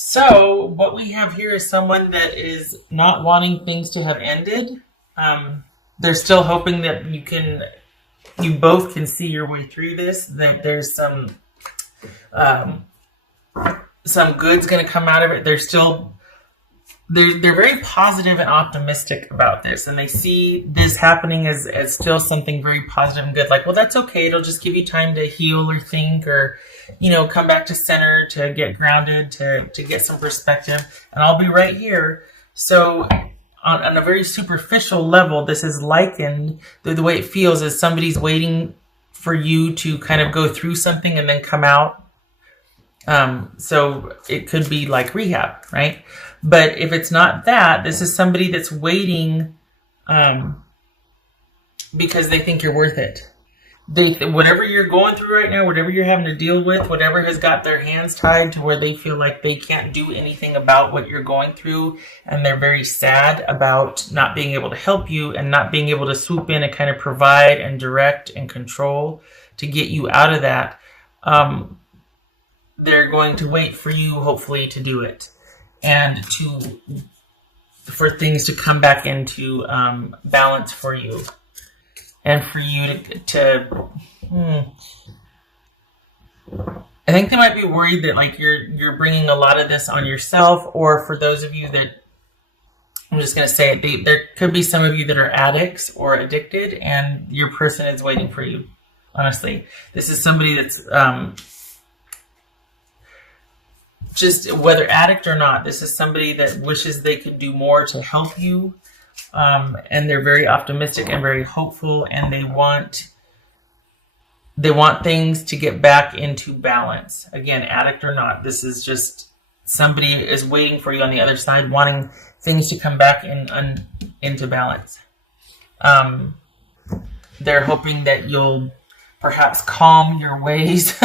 So what we have here is someone that is not wanting things to have ended. They're still hoping that you both can see your way through this. That there's um, some good's going to come out of it. They're very positive and optimistic about this, and they see this happening as still something very positive and good. Like, well, that's okay. It'll just give you time to heal or think, or come back to center, to get grounded, to get some perspective, and I'll be right here. So on a very superficial level, this is likened, the way it feels is somebody's waiting for you to kind of go through something and then come out. So it could be like rehab, right? But if it's not that, this is somebody that's waiting because they think you're worth it. Whatever you're going through right now, whatever you're having to deal with, whatever has got their hands tied to where they feel like they can't do anything about what you're going through, and they're very sad about not being able to help you and not being able to swoop in and kind of provide and direct and control to get you out of that. They're going to wait for you, hopefully, to do it and for things to come back into balance for you. And for you to I think they might be worried that like you're bringing a lot of this on yourself, or for those of you that, I'm just going to say it, there could be some of you that are addicts or addicted, and your person is waiting for you. Honestly, this is somebody that's just, whether addict or not, this is somebody that wishes they could do more to help you. And they're very optimistic and very hopeful, and they want things to get back into balance. Again, addict or not, this is just somebody is waiting for you on the other side, wanting things to come back into balance. They're hoping that you'll perhaps calm your ways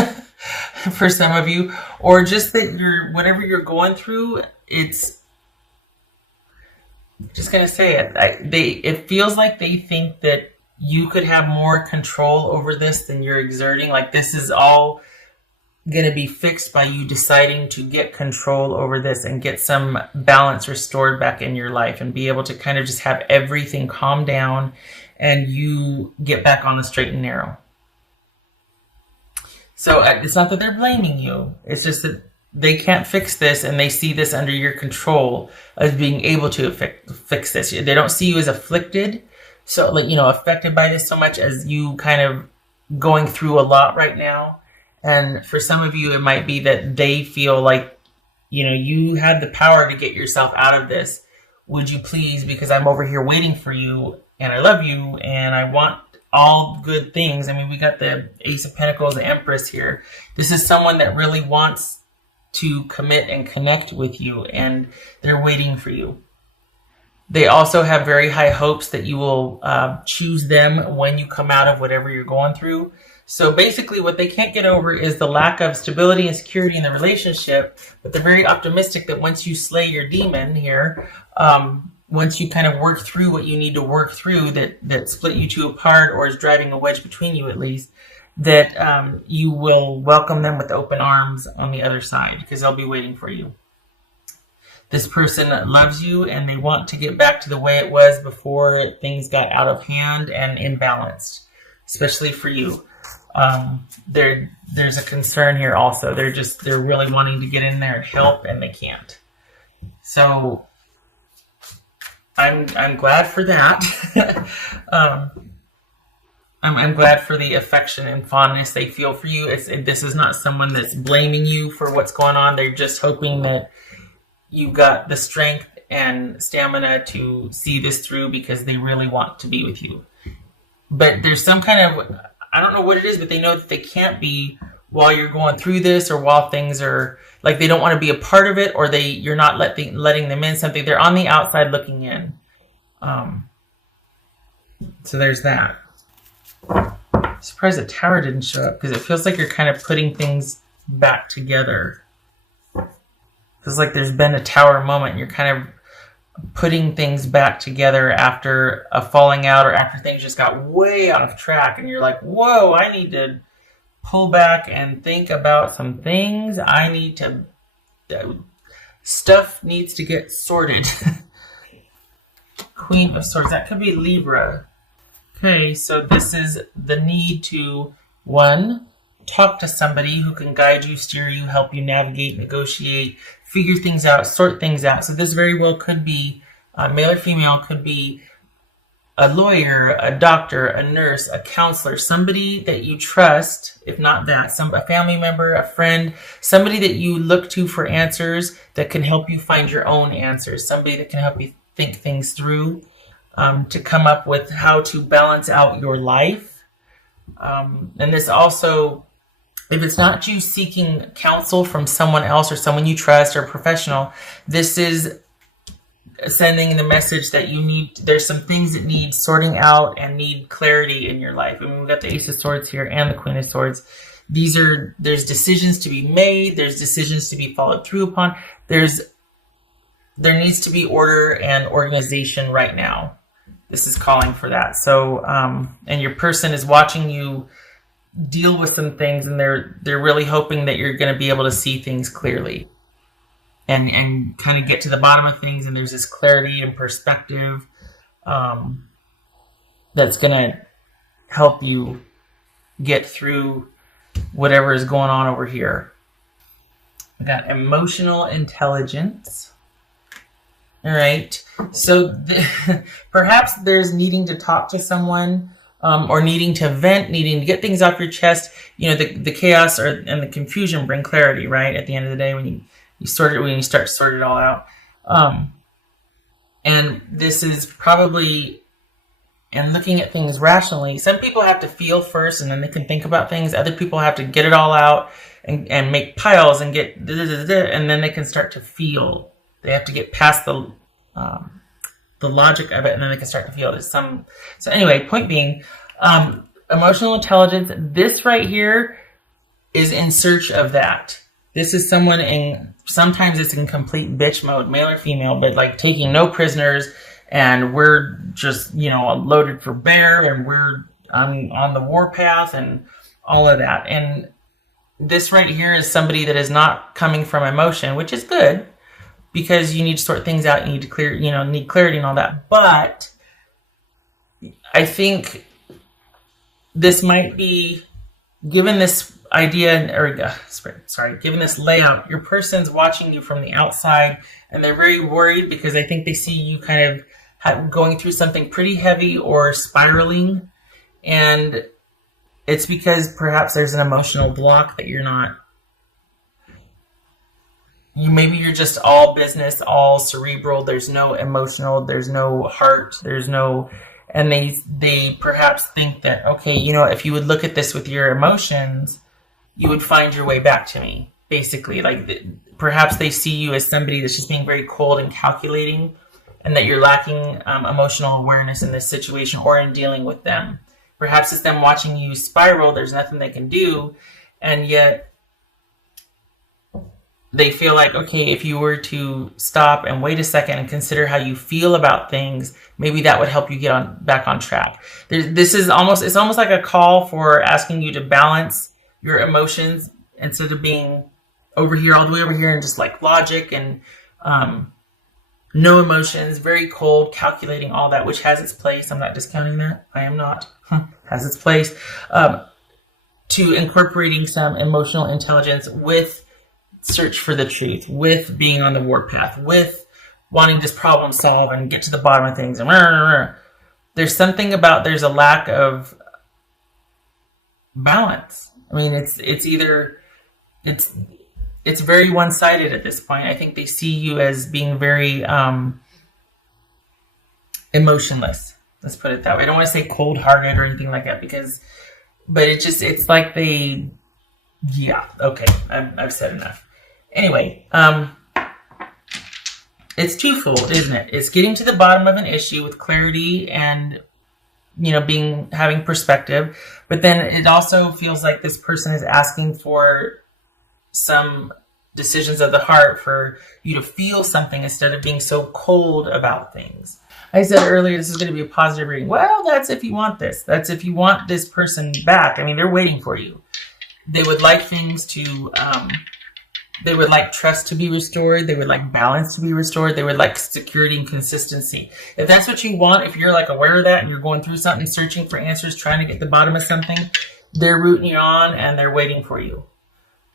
for some of you, or just that whatever you're going through, it's just going to say it. It feels like they think that you could have more control over this than you're exerting. Like this is all going to be fixed by you deciding to get control over this and get some balance restored back in your life and be able to kind of just have everything calm down and you get back on the straight and narrow. So it's not that they're blaming you. It's just that they can't fix this, and they see this under your control as being able to fix this. They don't see you as afflicted, so affected by this so much as you kind of going through a lot right now. And for some of you, it might be that they feel like, you had the power to get yourself out of this. Would you please, because I'm over here waiting for you, and I love you, and I want all good things. I mean, we got the Ace of Pentacles, the Empress here. This is someone that really wants to commit and connect with you, and they're waiting for you. They also have very high hopes that you will choose them when you come out of whatever you're going through. So basically what they can't get over is the lack of stability and security in the relationship, but they're very optimistic that once you slay your demon here, once you kind of work through what you need to work through that split you two apart, or is driving a wedge between you at least, that you will welcome them with open arms on the other side, because they'll be waiting for you. This person loves you, and they want to get back to the way it was before things got out of hand and imbalanced, especially for you. There's a concern here also. They're really wanting to get in there and help, and they can't. So I'm glad for that. I'm glad for the affection and fondness they feel for you. This is not someone that's blaming you for what's going on. They're just hoping that you've got the strength and stamina to see this through, because they really want to be with you. But there's some kind of, I don't know what it is, but they know that they can't be while you're going through this, or while things are, like they don't want to be a part of it, or you're not letting them in something. They're on the outside looking in. So there's that. I'm surprised the Tower didn't show up, because it feels like you're kind of putting things back together. It feels like there's been a Tower moment. You're kind of putting things back together after a falling out, or after things just got way out of track, and you're like, whoa, I need to pull back and think about some things. I need to stuff needs to get sorted. Queen of Swords, that could be Libra. Okay, so this is the need to, one, talk to somebody who can guide you, steer you, help you navigate, negotiate, figure things out, sort things out. So this very well could be, male or female, could be a lawyer, a doctor, a nurse, a counselor, somebody that you trust, if not that, a family member, a friend, somebody that you look to for answers that can help you find your own answers, somebody that can help you think things through, to come up with how to balance out your life. And this also, if it's not you seeking counsel from someone else or someone you trust or a professional, this is sending the message that there's some things that need sorting out and need clarity in your life. I mean, we've got the Ace of Swords here and the Queen of Swords. There's decisions to be made. There's decisions to be followed through upon. There needs to be order and organization right now. This is calling for that. So, and your person is watching you deal with some things, and they're really hoping that you're going to be able to see things clearly and kind of get to the bottom of things. And there's this clarity and perspective that's going to help you get through whatever is going on over here. We got emotional intelligence. All right. So perhaps there's needing to talk to someone, or needing to vent, needing to get things off your chest. You know, the chaos and the confusion bring clarity, right? At the end of the day, when you start to sort it all out. And this is probably, and looking at things rationally, some people have to feel first and then they can think about things. Other people have to get it all out and make piles and get, and then they can start to feel. They have to get past the logic of it, and then they can start to feel it. So anyway, point being, emotional intelligence, this right here is in search of that. This is someone sometimes it's in complete bitch mode, male or female, but like taking no prisoners, and we're just, loaded for bear, and we're on the warpath and all of that. And this right here is somebody that is not coming from emotion, which is good, because you need to sort things out, you need to clear, need clarity and all that. But I think this might be, given this idea, given this layout, your person's watching you from the outside, and they're very worried because I think they see you kind of going through something pretty heavy or spiraling. And it's because perhaps there's an emotional block that maybe you're just all business, all cerebral. There's no emotional, there's no heart, and they perhaps think that, okay, if you would look at this with your emotions, you would find your way back to me, basically. Like, perhaps they see you as somebody that's just being very cold and calculating, and that you're lacking emotional awareness in this situation or in dealing with them. Perhaps it's them watching you spiral, there's nothing they can do, and yet they feel like, okay, if you were to stop and wait a second and consider how you feel about things, maybe that would help you get back on track. It's almost like a call for asking you to balance your emotions instead of being over here, all the way over here, and just like logic and no emotions, very cold, calculating, all that, which has its place. I'm not discounting that. I am not. Has its place. To incorporating some emotional intelligence with search for the truth, with being on the warpath, with wanting to problem solve and get to the bottom of things. There's something about, there's a lack of balance. I mean, it's very one-sided at this point. I think they see you as being very emotionless. Let's put it that way. I don't want to say cold-hearted or anything like that, but it's like okay, I've said enough. Anyway, it's twofold, isn't it? It's getting to the bottom of an issue with clarity and, having perspective. But then it also feels like this person is asking for some decisions of the heart, for you to feel something instead of being so cold about things. I said earlier, this is going to be a positive reading. Well, that's if you want this. That's if you want this person back. I mean, they're waiting for you. They would like things to They would like trust to be restored. They would like balance to be restored. They would like security and consistency. If that's what you want, if you're like aware of that and you're going through something, searching for answers, trying to get to the bottom of something, they're rooting you on and they're waiting for you.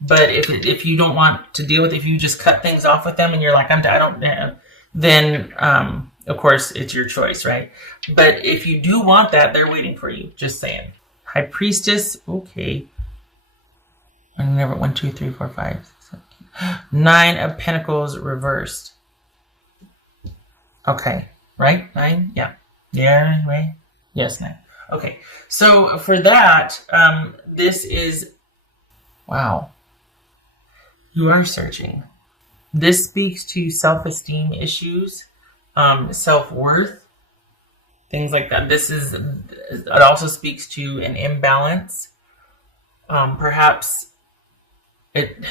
But if you don't want to deal with it, if you just cut things off with them and you're like, I don't, then of course it's your choice, right? But if you do want that, they're waiting for you. Just saying. High Priestess, okay. I never 1, 2, 3, 4, 5, 6, 7, 8. 9 of Pentacles reversed. Okay, right? 9, yeah, yeah, right. Yes, 9. Okay, so for that, this is wow. You are searching. This speaks to self-esteem issues, self-worth, things like that. It also speaks to an imbalance. Perhaps it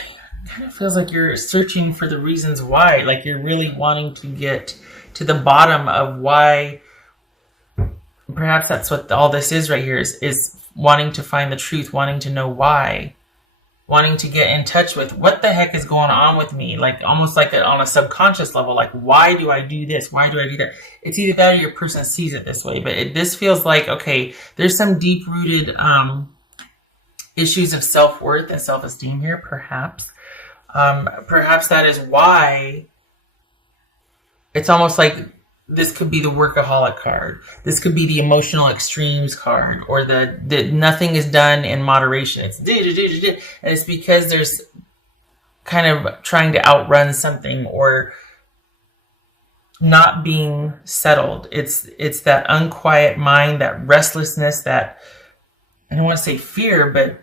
kind of feels like you're searching for the reasons why, like you're really wanting to get to the bottom of why. Perhaps that's what all this is right here, is wanting to find the truth, wanting to know why. Wanting to get in touch with what the heck is going on with me, like almost like on a subconscious level, like why do I do this? Why do I do that? It's either that or your person sees it this way, but this feels like, okay, there's some deep-rooted issues of self-worth and self-esteem here, perhaps. Perhaps that is why it's almost like this could be the workaholic card. This could be the emotional extremes card, or the nothing is done in moderation. It's and it's because there's kind of trying to outrun something or not being settled. It's that unquiet mind, that restlessness, that I don't want to say fear, but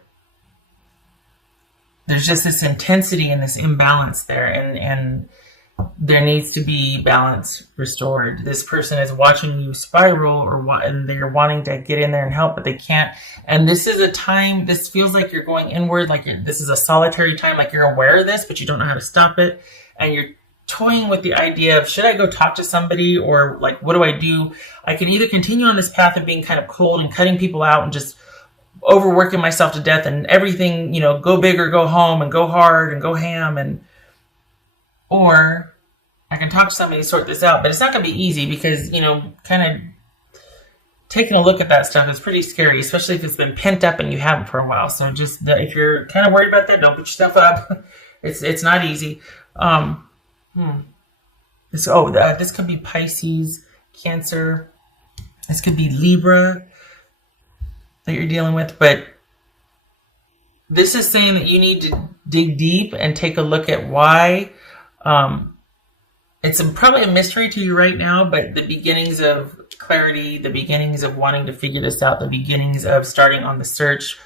there's just this intensity and this imbalance there, and there needs to be balance restored. This person is watching you spiral, and they're wanting to get in there and help, but they can't. And this is a time, this feels like you're going inward, like this is a solitary time, like you're aware of this, but you don't know how to stop it. And you're toying with the idea of, should I go talk to somebody, or like, what do I do? I can either continue on this path of being kind of cold and cutting people out and just overworking myself to death and everything, go big or go home and go hard and go ham, or I can talk to somebody to sort this out. But it's not going to be easy because, kind of taking a look at that stuff is pretty scary, especially if it's been pent up and you haven't for a while. So just if you're kind of worried about that, don't put yourself up. It's not easy. This could be Pisces, Cancer. This could be Libra that you're dealing with. But this is saying that you need to dig deep and take a look at why. It's probably a mystery to you right now, but the beginnings of clarity, the beginnings of wanting to figure this out, the beginnings of starting on the search,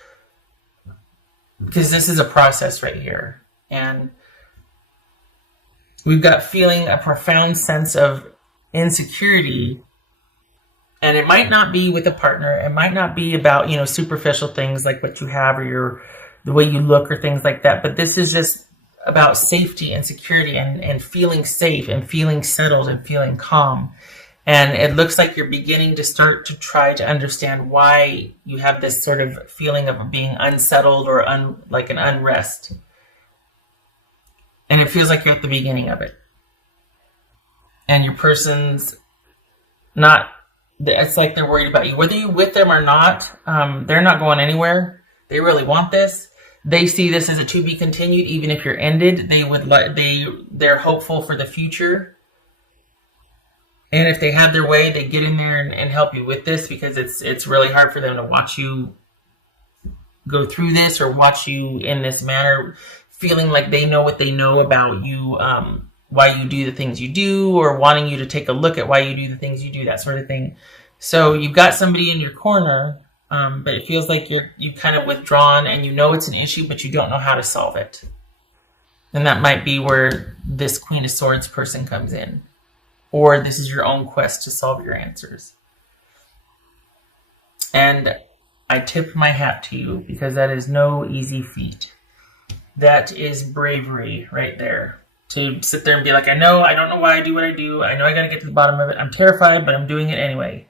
because this is a process right here. And we've got feeling a profound sense of insecurity, and it might not be with a partner. It might not be about, superficial things like what you have or the way you look or things like that. But this is just about safety and security and feeling safe and feeling settled and feeling calm. And it looks like you're beginning to start to try to understand why you have this sort of feeling of being unsettled or like an unrest. And it feels like you're at the beginning of it. And your person's not, it's like they're worried about you. Whether you're with them or not, they're not going anywhere. They really want this. They see this as a to be continued, even if you're ended. They're hopeful for the future. And if they have their way, they get in there and help you with this, because it's really hard for them to watch you go through this or watch you in this manner, feeling like they know what they know about you, why you do the things you do, or wanting you to take a look at why you do the things you do, that sort of thing. So you've got somebody in your corner, but it feels like you've kind of withdrawn and you know it's an issue, but you don't know how to solve it. And that might be where this Queen of Swords person comes in. Or this is your own quest to solve your answers. And I tip my hat to you, because that is no easy feat. That is bravery right there. To sit there and be like, I don't know why I do what I do. I know I got to get to the bottom of it. I'm terrified, but I'm doing it anyway.